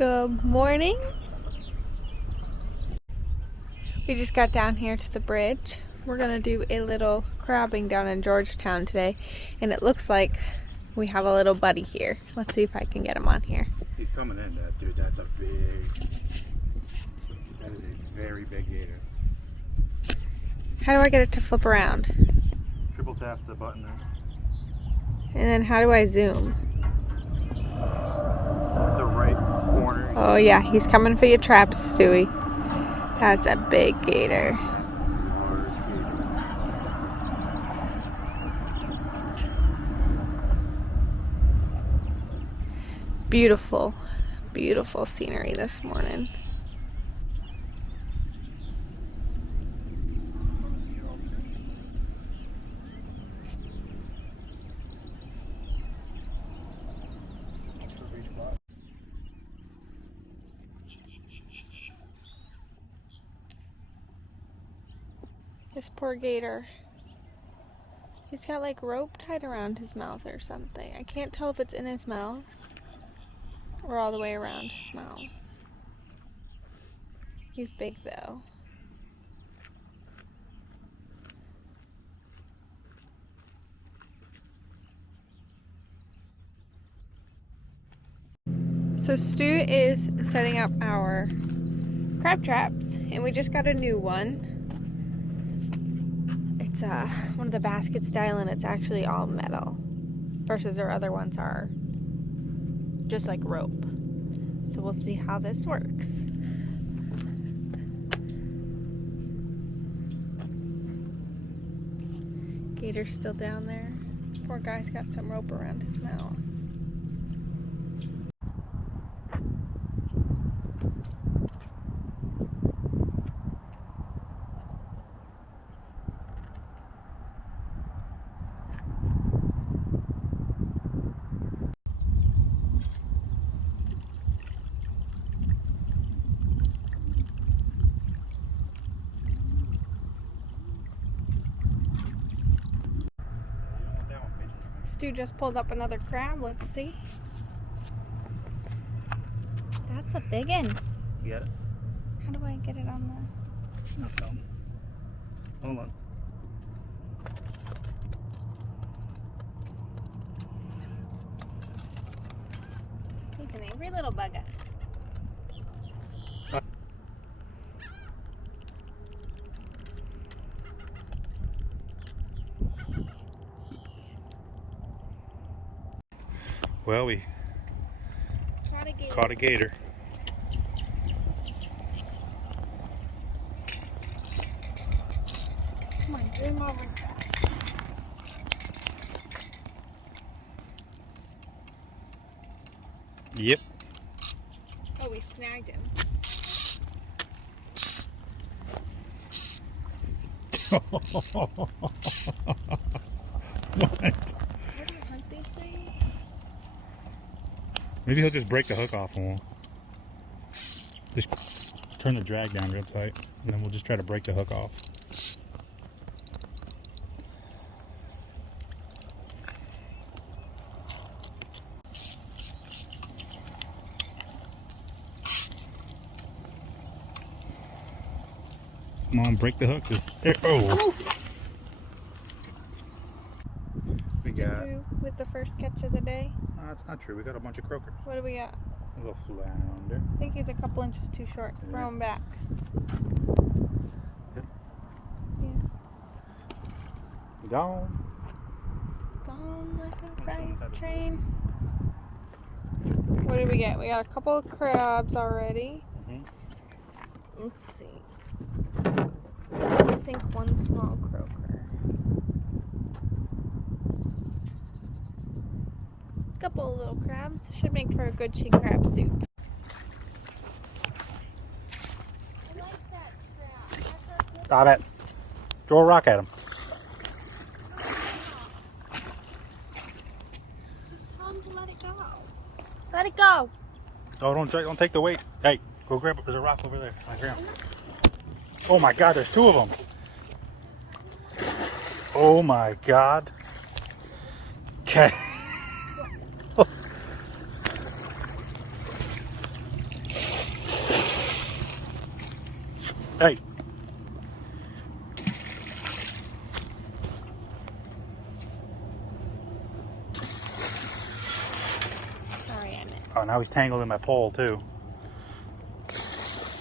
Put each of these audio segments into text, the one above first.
Good morning. We just got down here to the bridge. We're gonna do a little crabbing down in Georgetown today, and it looks like we have a little buddy here. Let's see if I can get him on here. He's coming in, dude. That is a very big gator. How do I get it to flip around? Triple tap the button there. And then how do I zoom? The right corner. Oh yeah, he's coming for your traps, Stewie. That's a big gator. Beautiful, beautiful scenery this morning. This poor gator. He's got like rope tied around his mouth or something. I can't tell if it's in his mouth or all the way around his mouth. He's big though. So Stu is setting up our crab traps, and we just got a new one. It's one of the basket style, and it's actually all metal versus our other ones are just like rope. So we'll see how this works. Gator's still down there. Poor guy's got some rope around his mouth. Stu just pulled up another crab. Let's see. That's a big one. You got it? How do I get it on the... Hold on. He's an angry little bugger. Well, we caught a gator. Come on, zoom over. Yep. Oh, we snagged him. What? Maybe he'll just break the hook off and we'll just turn the drag down real tight, and then we'll just try to break the hook off. Come on, break the hook. Oh! We got... with the first catch of the day. That's not true. We got a bunch of crokers. What do we got? A little flounder. I think he's a couple inches too short. Yeah. Throw him back. Yep. Yeah. Gone. Gone like a freight train. What did we get? We got a couple of crabs already. Let's see. I think one small croaker. Couple of little crabs. Should make for a good king crab soup. I like that crab. Stop it. Throw a rock at him. Just tell him to let it go. Let it go. Oh, don't take the weight. Hey, go grab it. There's a rock over there. Right here. Oh my God, there's two of them. Oh my God. Okay. Hey. Sorry, I missed. Oh, now he's tangled in my pole too.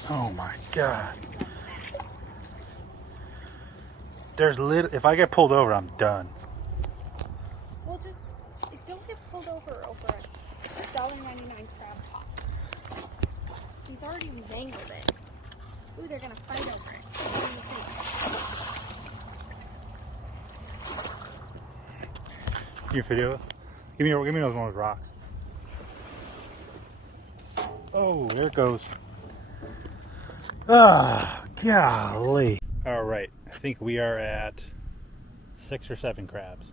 Oh my God. If I get pulled over, I'm done. Well, just don't get pulled over a $1.99 crab pot. He's already mangled it. Ooh, they're gonna fight over it. Can you video? Give me one of those rocks. Oh, there it goes. Ah, golly. All right, I think we are at 6 or 7 crabs.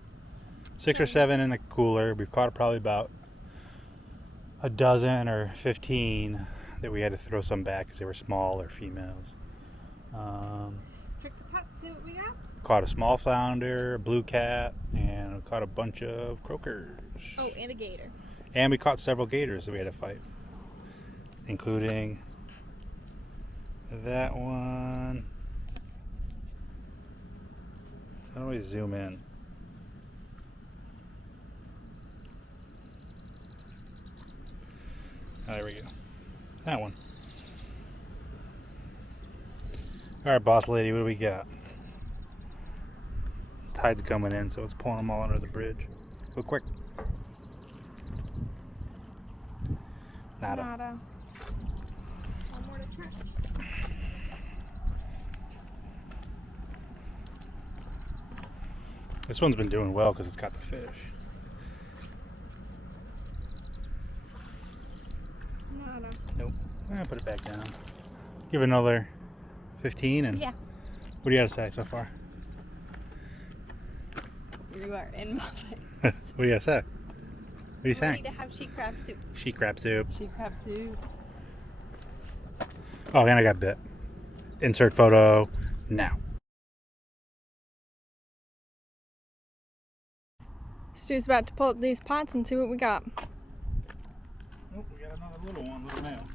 6 or 7 in the cooler. We've caught probably about a dozen or 15 that we had to throw some back because they were small or females. Trick the pot, see what we got? Caught a small flounder, a blue cat, and caught a bunch of crokers. Oh, and a gator. And we caught several gators that we had to fight, including that one. How do I zoom in? Oh, there we go. That one. All right, boss lady, what do we got? Tide's coming in, so it's pulling them all under the bridge. Go quick. Nada. Nada. One more to try. This one's been doing well because it's got the fish. Nada. Nope. Put it back down. Give it another 15 and Yeah. what do you got to say so far? You are in my face. What do you got to say? What are you Ready saying? to have she crab soup. She crab soup. She crab soup. Oh, and I got bit. Insert photo now. Stu's about to pull up these pots and see what we got. Oh, we got another little male.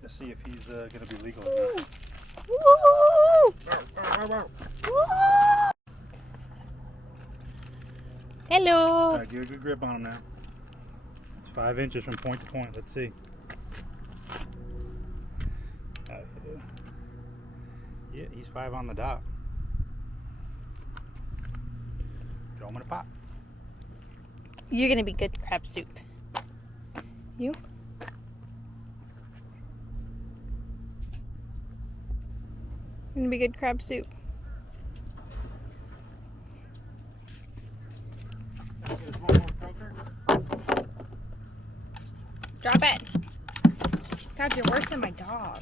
Let's see if he's going to be legal or not. Hello. All right, give a good grip on him now. It's 5 inches from point to point. Let's see. Yeah, he's 5 on the dot. Throw him in a pot. You're gonna be good crab soup. You? You're gonna be good crab soup. Drop it. God, you're worse than my dogs.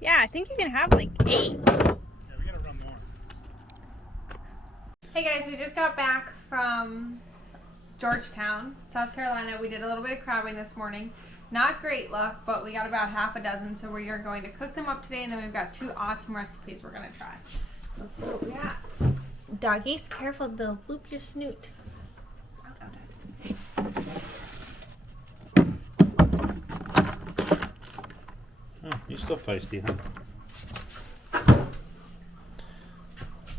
Yeah, I think you can have like 8. Yeah, we gotta run more. Hey guys, we just got back from Georgetown, South Carolina. We did a little bit of crabbing this morning. Not great luck, but we got about half a dozen, so we are going to cook them up today, and then we've got 2 awesome recipes we're going to try. Let's see what we got. Doggies, careful, they'll loop your snoot. Oh, you're still feisty, huh?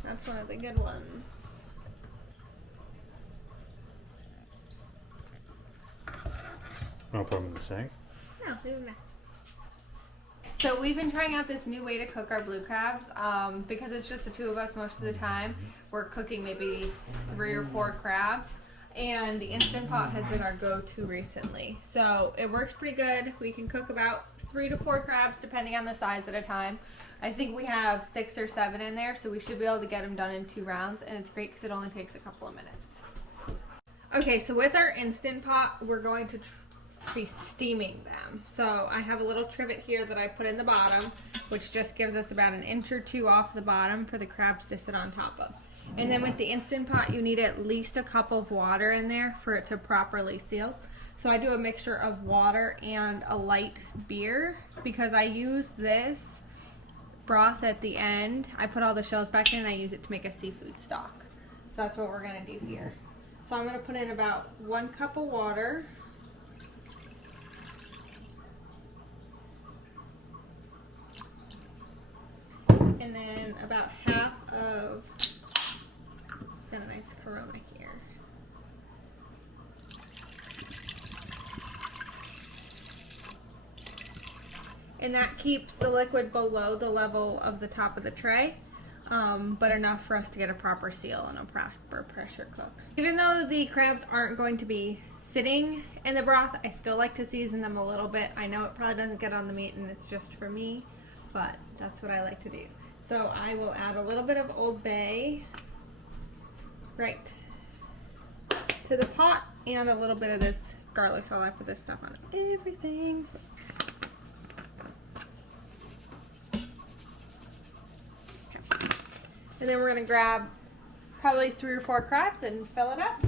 That's one of the good ones. I'll put them in the sink. No, leave them there. So we've been trying out this new way to cook our blue crabs because it's just the 2 of us most of the time. We're cooking maybe 3 or 4 crabs, and the Instant Pot has been our go-to recently. So it works pretty good. We can cook about 3 to 4 crabs depending on the size at a time. I think we have 6 or 7 in there, so we should be able to get them done in 2 rounds, and it's great because it only takes a couple of minutes. Okay, so with our Instant Pot, we're going to be steaming them. So I have a little trivet here that I put in the bottom, which just gives us about 1 inch or 2 off the bottom for the crabs to sit on top of. And then with the Instant Pot, you need at least a cup of water in there for it to properly seal. So I do a mixture of water and a light beer because I use this broth at the end. I put all the shells back in and I use it to make a seafood stock. that's what we're gonna do here. So I'm gonna put in about 1 cup of water. And then about half of, got a nice Corona here. And that keeps the liquid below the level of the top of the tray, but enough for us to get a proper seal and a proper pressure cook. Even though the crabs aren't going to be sitting in the broth, I still like to season them a little bit. I know it probably doesn't get on the meat and it's just for me, but that's what I like to do. So I will add a little bit of Old Bay right to the pot and a little bit of this garlic. So I put this stuff on everything. And then we're gonna grab probably 3 or 4 crabs and fill it up.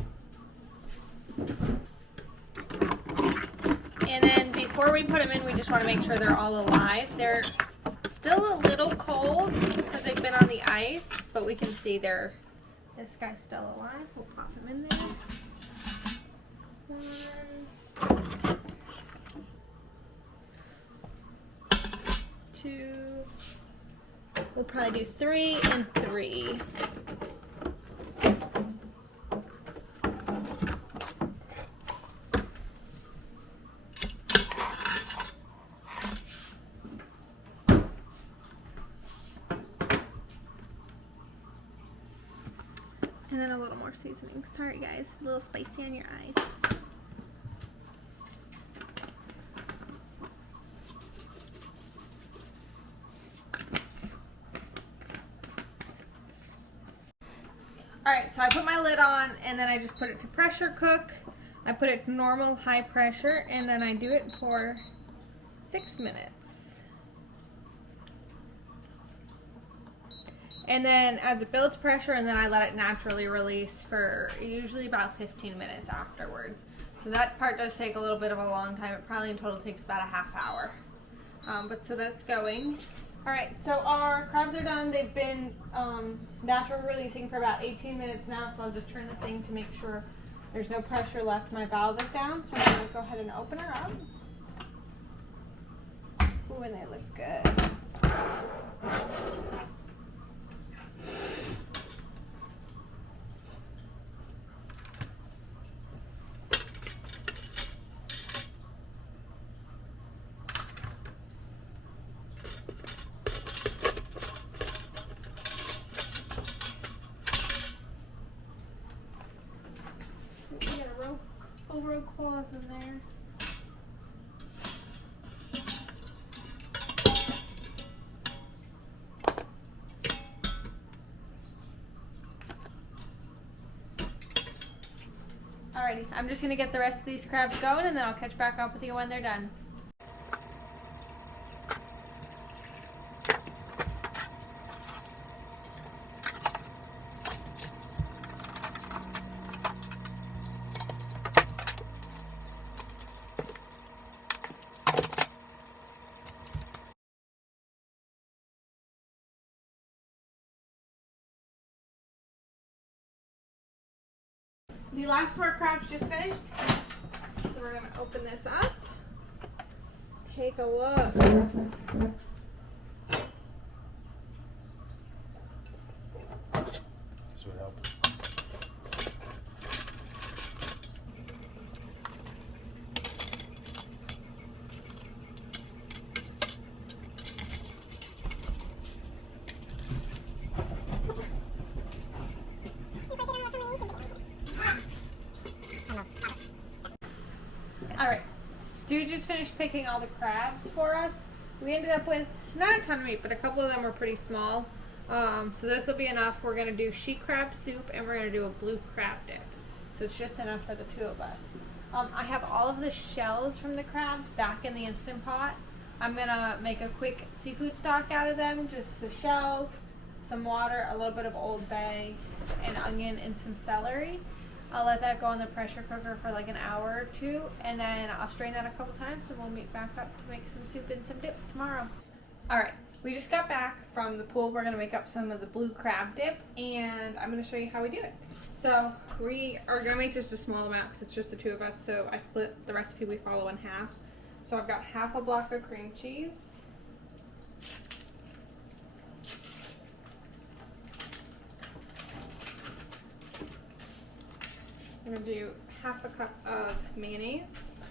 And then before we put them in, we just wanna make sure they're all alive. They're still a little cold because they've been on the ice, but we can see this guy's still alive. We'll pop him in there. 1, 2, we'll probably do 3 and 3. And then a little more seasoning. Sorry guys, a little spicy on your eyes. Alright, so I put my lid on and then I just put it to pressure cook. I put it to normal high pressure and then I do it for 6 minutes. And then as it builds pressure, and then I let it naturally release for usually about 15 minutes afterwards. So that part does take a little bit of a long time. It probably in total takes about a half hour. But so that's going. Alright, so our crabs are done. They've been naturally releasing for about 18 minutes now, so I'll just turn the thing to make sure there's no pressure left. My valve is down, so I'm going to go ahead and open her up. Ooh, and they look good. Row claws in there. Alrighty, I'm just gonna get the rest of these crabs going and then I'll catch back up with you when they're done. The last 4 crabs just finished, so we're going to open this up. Take a look. This would help. Alright, Stu just finished picking all the crabs for us. We ended up with not a ton of meat, but a couple of them were pretty small. So this will be enough. We're going to do she crab soup and we're going to do a blue crab dip. So it's just enough for the 2 of us. I have all of the shells from the crabs back in the Instant Pot. I'm going to make a quick seafood stock out of them. Just the shells, some water, a little bit of Old Bay, an onion, and some celery. I'll let that go in the pressure cooker for like an hour or 2, and then I'll strain that a couple times and we'll meet back up to make some soup and some dip tomorrow. Alright, We just got back from the pool. We're gonna make up some of the blue crab dip, and I'm gonna show you how we do it. So we are gonna make just a small amount because it's just the two of us. So I split the recipe we follow in half. So I've got half a block of cream cheese. I'm gonna do half a cup of mayonnaise.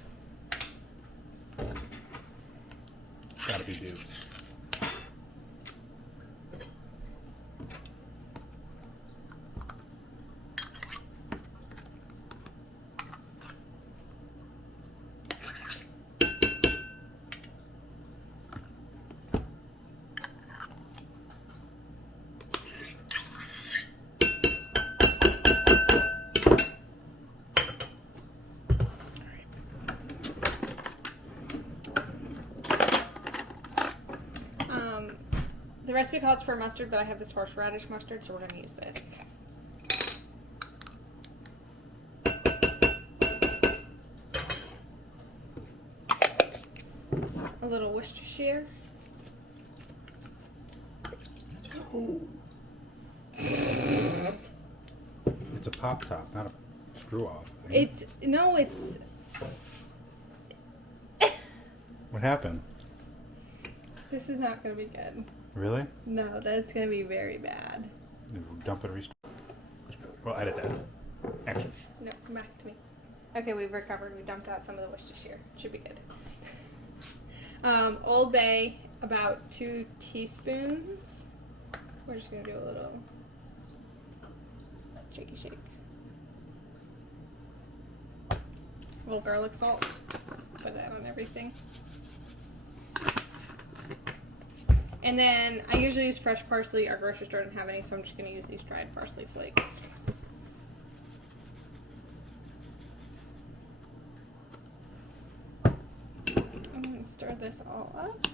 Gotta be duped. The recipe calls for mustard, but I have this horseradish mustard, so we're going to use this. A little Worcestershire. Ooh. It's a pop top, not a screw off. It's What happened? This is not going to be good. Really? No, that's going to be very bad. Dump it, restart. Well, edit that. Action. No, come back to me. Okay, we've recovered. We dumped out some of the Worcestershire. Should be good. Old Bay, about 2 teaspoons. We're just going to do a little shaky shake. A little garlic salt. Put that on everything. And then I usually use fresh parsley. Our grocery store doesn't have any, so I'm just going to use these dried parsley flakes. I'm going to stir this all up.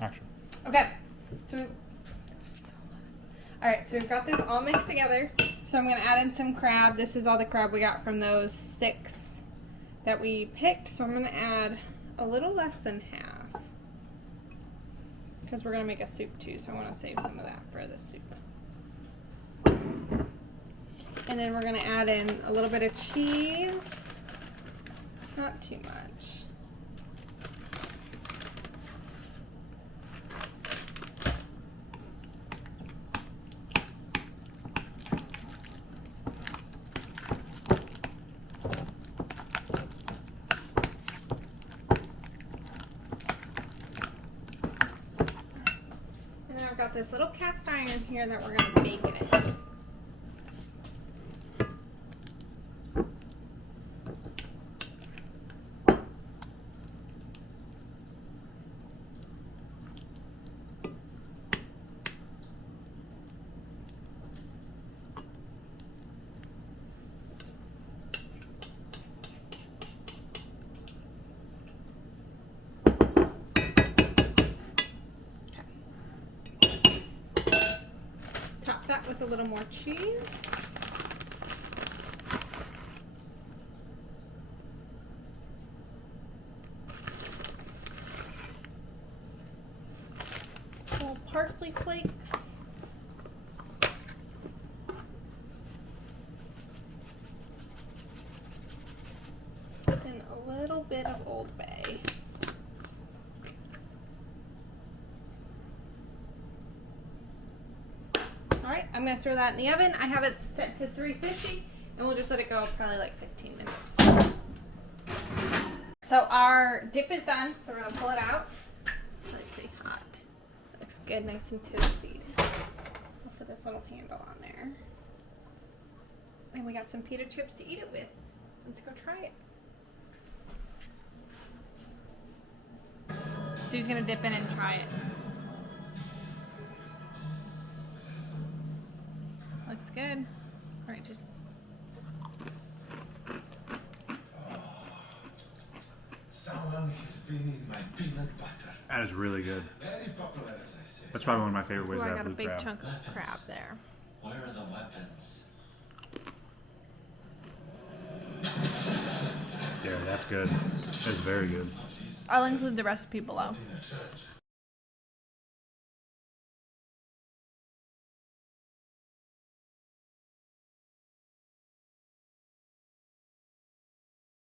Action. Okay, so alright, so we've got this all mixed together. So I'm going to add in some crab. This is all the crab we got from those 6 that we picked. So I'm going to add a little less than half. Because we're going to make a soup too, so I want to save some of that for the soup. And then we're going to add in a little bit of cheese. Not too much. I've got this little cast iron here that we're going to bake it in. That with a little more cheese. Little parsley flakes. And a little bit of Old Bay. Alright, I'm going to throw that in the oven. I have it set to 350 and we'll just let it go probably like 15 minutes. So our dip is done, so we're going to pull it out. It's really pretty hot. It looks good, nice and toasty. I'll put this little handle on there. And we got some pita chips to eat it with. Let's go try it. Stu's going to dip in and try it. Looks good. All right, just. long he's been in my peanut butter. That is really good. Very popular, as I said. That's probably one of my favorite ways Oh, to I have got a blue big crab. chunk of crab there. Where are the weapons? Yeah, that's good. That's very good. I'll include the recipe below. In a church.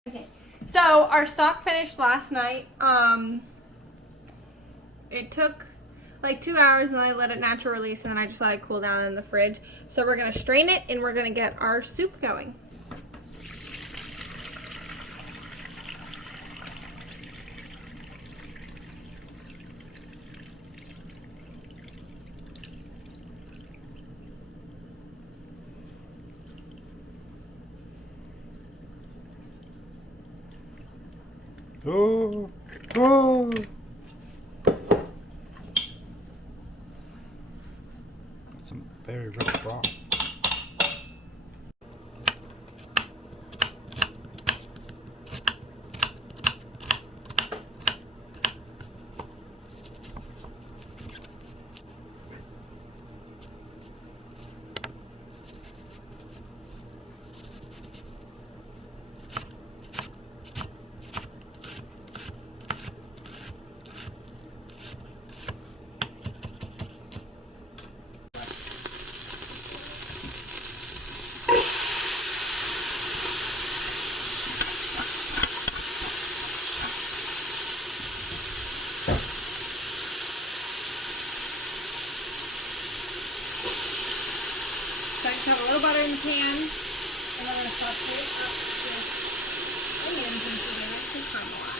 Okay, so our stock finished last night. It took like 2 hours and then I let it natural release and then I just let it cool down in the fridge. So we're gonna strain it and we're gonna get our soup going. Oh, oh. Some very rich broth. So I just have a little butter in the pan, and I'm going to saute it up with onions and turmeric and caramelize.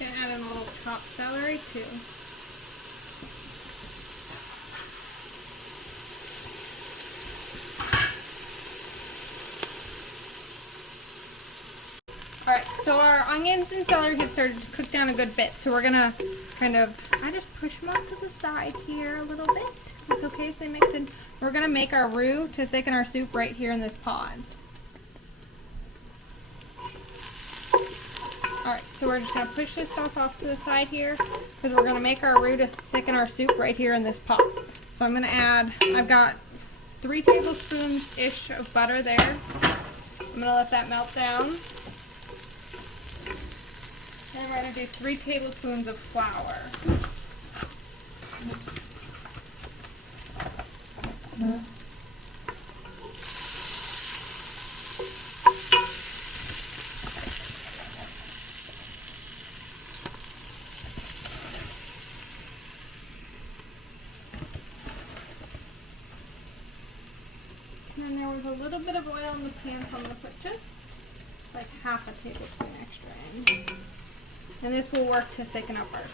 Gonna add in a little chopped celery too. Alright, so our onions and celery have started to cook down a good bit, so we're gonna kind of, I just push them off to the side here a little bit. It's okay if they mix in. We're gonna make our roux to thicken our soup right here in this pot. Alright, so we're just going to push this stuff off to the side here because we're going to make our roux to thicken our soup right here in this pot. So I'm going to add, I've got 3 tablespoons-ish of butter there. I'm going to let that melt down. And we're going to do 3 tablespoons of flour. And there was a little bit of oil in the pan, so I'm going to put just like half a tablespoon extra in. And this will work to thicken up our soup.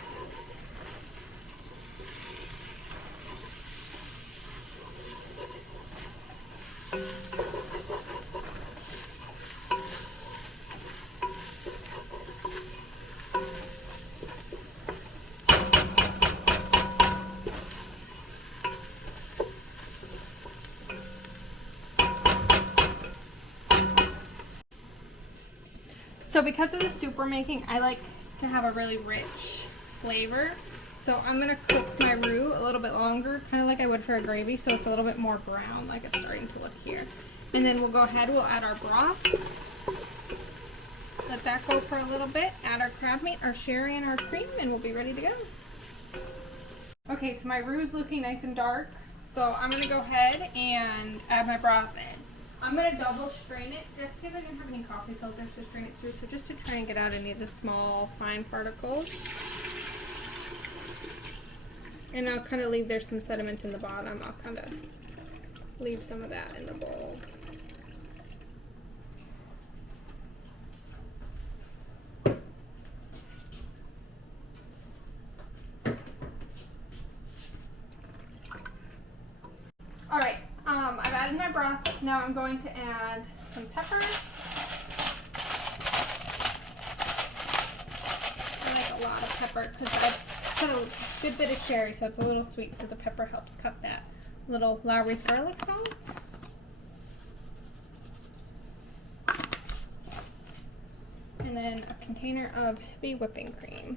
So because of the soup we're making, I like to have a really rich flavor. So I'm going to cook my roux a little bit longer, kind of like I would for a gravy, so it's a little bit more brown, like it's starting to look here. And then we'll go ahead, we'll add our broth. Let that go for a little bit, add our crab meat, our sherry, and our cream, and we'll be ready to go. Okay, so my roux is looking nice and dark, so I'm going to go ahead and add my broth in. I'm going to double strain it just because I didn't have any coffee filters to strain it through, so just to try and get out any of the small, fine particles. And I'll kind of leave there some sediment in the bottom. I'll kind of leave some of that in the bowl. my broth. Now I'm going to add some pepper. I like a lot of pepper because I put a good bit of sherry, so it's a little sweet, so the pepper helps cut that. Little Lowry's garlic salt. And then a container of heavy whipping cream.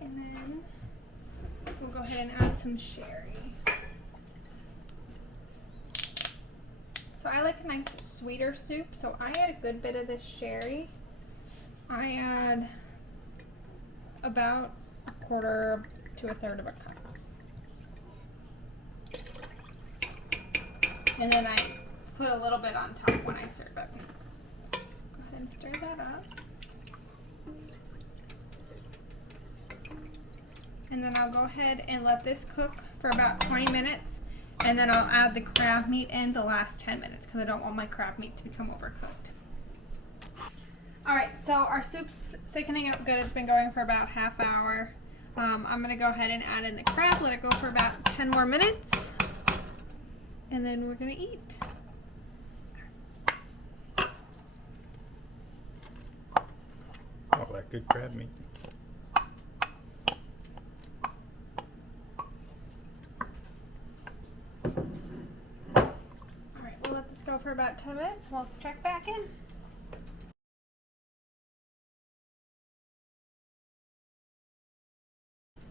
And then we'll go ahead and add some sherry. So I like a nice sweeter soup, so I add a good bit of this sherry. I add about a quarter to a third of a cup. And then I put a little bit on top when I serve it. Go ahead and stir that up. And then I'll go ahead and let this cook for about 20 minutes. And then I'll add the crab meat in the last 10 minutes because I don't want my crab meat to become overcooked. Alright, so our soup's thickening up good. It's been going for about half hour. I'm going to go ahead and add in the crab, let it go for about 10 more minutes. And then we're going to eat. Oh, that good crab meat. Alright, we'll let this go for about 10 minutes. We'll check back in.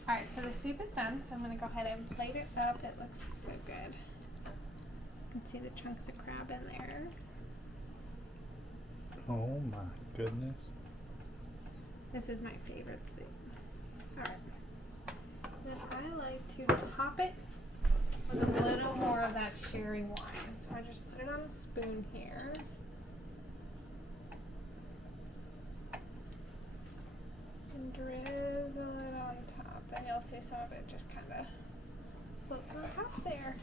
Alright, so the soup is done, so I'm going to go ahead and plate it up. It looks so good. You can see the chunks of crab in there. Oh my goodness. This is my favorite soup. Alright. Then I like to top it with a little more of that sherry wine. So I just put it on a spoon here. And drizzle it on top. And you'll see some of it just kind of floats on top there.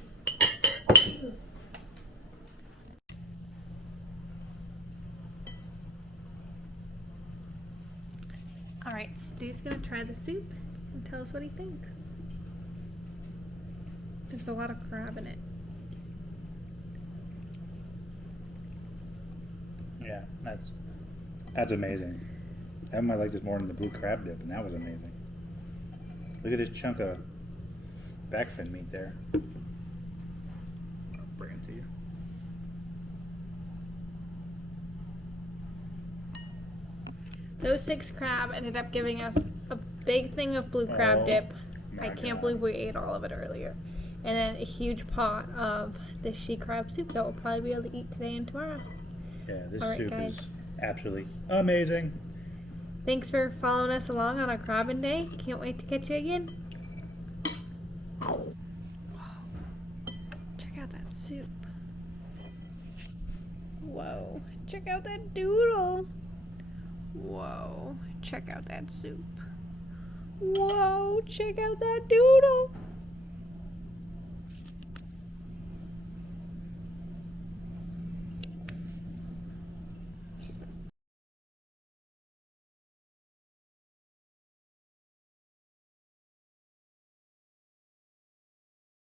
Alright, Stu's gonna try the soup and tell us what he thinks. There's a lot of crab in it. Yeah, that's amazing. I might like this more than the blue crab dip, and that was amazing. Look at this chunk of back fin meat there. I'll bring it to you. Those 6 crab ended up giving us a big thing of blue crab dip. I can't believe we ate all of it earlier. And then a huge pot of this she crab soup that we'll probably be able to eat today and tomorrow. Yeah, this All right, soup guys. is absolutely amazing. Thanks for following us along on our crabbing day. Can't wait to catch you again. Check out that soup. Whoa. Check out that doodle. Whoa. Check out that soup. Whoa. Check out that doodle.